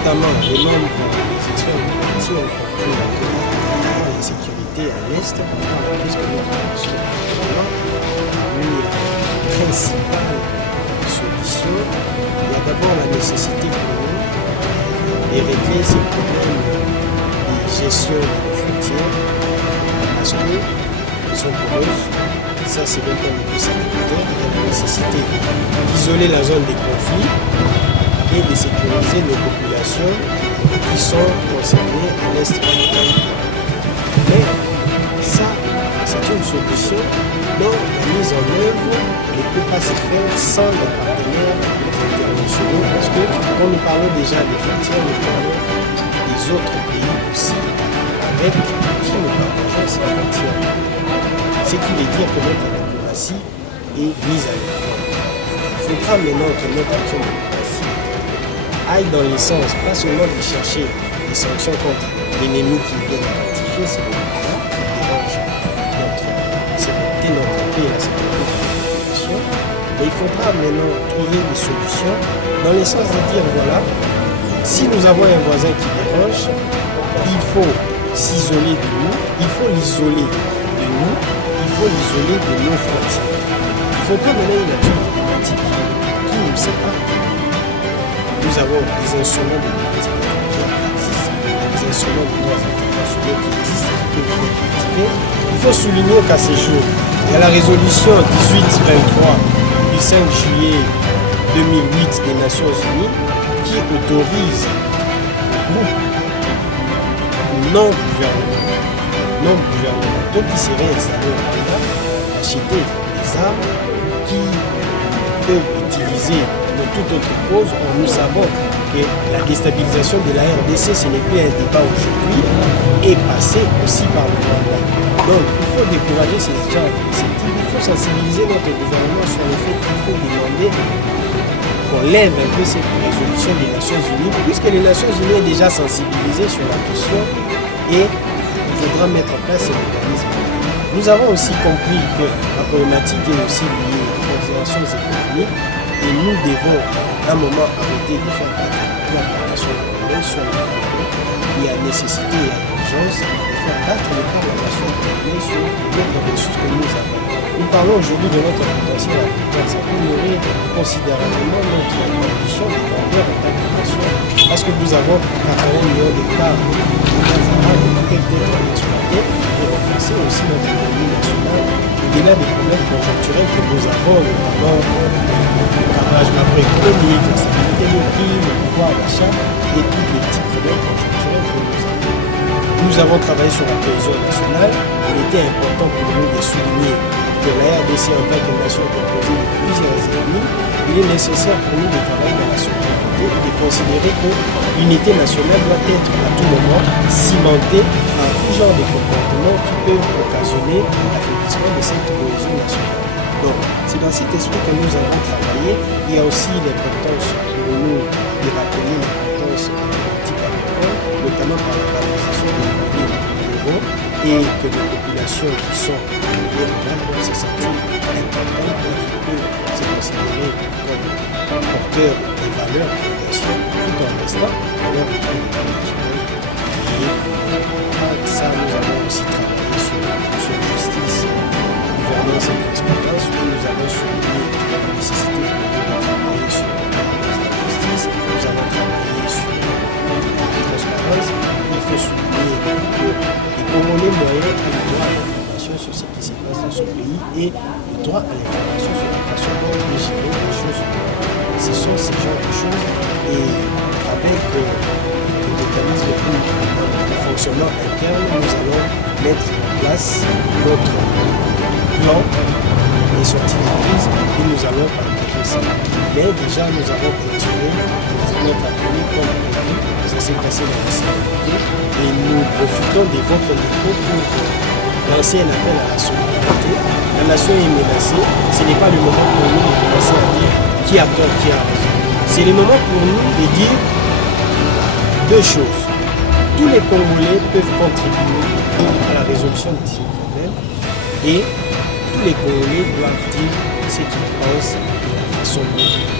notamment le nombre des experts qui ont compris que la sécurité à l'Est, plus que notre nation. Parmi les principales solutions, il y a d'abord la nécessité pour nous de régler ces problèmes de gestion de nos frontières parce que elles sont poreuses. Ça, c'est même pas une sécurité. Il y a la nécessité d'isoler la zone des conflits et de sécuriser nos populations qui sont concernées à l'Est du pays. Mais ça, c'est une solution dont la mise en œuvre ne peut pas se faire sans les partenaires internationaux parce que quand nous parlons déjà des frontières, nous parlons des autres pays aussi avec qui nous partageons ces frontières. Ce qui veut dire que notre diplomatie est mise à l'épreuve. Il faudra maintenant que notre action de diplomatie aille dans le sens, pas seulement de chercher des sanctions contre l'ennemi qui est bien identifié, c'est le pouvoir qui dérange notre sécurité, notre paix et la sécurité de la population. Mais il faudra maintenant trouver des solutions dans le sens de dire voilà, si nous avons un voisin qui dérange, il faut s'isoler de nous, il faut l'isoler de nous, il faut l'isoler de nos frontières. Il faudra mener une action diplomatique qui nous sépare. Nous avons des instruments de diplomatie qui existent, des instruments de droits internationaux qui existent, qui peuvent être activés. Il faut souligner qu'à ces jours, il y a la résolution 1823 du 5 juillet 2008 des Nations Unies qui autorise les groupes non-gouvernementaux qui seraient installés au Rwanda d'acheter des armes qui peuvent utiliser de toute autre cause. Nous savons que la déstabilisation de la RDC, ce n'est plus un débat aujourd'hui, est passé aussi par le Rwanda. Donc il faut décourager ces gens d'initiatives, il faut sensibiliser notre gouvernement sur le fait qu'il faut demander qu'on lève un peu cette résolution des Nations Unies, puisque les Nations Unies sont déjà sensibilisées sur la question et il faudra mettre en place ces mécanismes. Nous avons aussi compris que la problématique est aussi liée aux considérations économiques et nous devons à un moment arrêter de faire battre l'implantation congolaise sur le Congo. Il y a nécessité et urgence de faire battre l'implantation congolaise sur d'autres ressources que nous avons. Nous parlons aujourd'hui de notre potentiel agricole. Ça peut nourrir considérablement notre ambition de grandeur en tant que nation parce que nous avons 80 millions d'hectares de terres arables qui peuvent être exploités et renforcer aussi notre économie nationale au-delà des problèmes conjoncturels que nous avons, notamment le cadrage macroéconomique, la stabilité du prix, le pouvoir d'achat et tous les petits problèmes conjoncturels que nous avons. Nous avons travaillé sur la cohésion nationale. Il était important pour nous de souligner que la RDC en tant que nation composée de plusieurs ethnies, il est nécessaire pour nous de travailler dans la solidarité et de considérer que l'unité nationale doit être à tout moment cimentée par tout genre de comportements qui peuvent occasionner l'affaiblissement de cette cohésion nationale. Donc, c'est dans cet esprit que nous avons travaillé. Il y a aussi l'importance pour nous de rappeler l'importance des politiques agricoles, notamment par la valorisation des produits ruraux et que les populations qui sont doivent se sentir importantes et qui peuvent se considérer comme porteurs des valeurs de la nation tout en restant dans leur état international. Et ça, nous avons aussi travaillé sur justice, gouvernance et transparence, où nous avons souligné la nécessité de travailler sur la justice, nous avons travaillé sur la transparence. Il faut souligner que les Congolais moyens ont le droit à l'information sur ce qui se passe dans son pays et le droit à l'information sur la façon dont on peut gérer les choses. Ce sont ces genres de choses et avec le mécanisme de fonctionnement interne, nous allons mettre en place notre plan des sorties de crise et nous allons partager ça. Mais déjà, nous avons clôturé notre atelier comme prévu. Ça s'est passé dans la sécurité et nous profitons de votre micro pour lancer un appel à la solidarité. La nation est menacée. Ce n'est pas le moment pour nous de commencer à dire qui a tort, qui a raison. C'est le moment pour nous de dire deux choses. Tous les Congolais peuvent contribuer à la résolution de ces problèmes et tous les Congolais doivent dire ce qu'ils pensent de la façon dont ils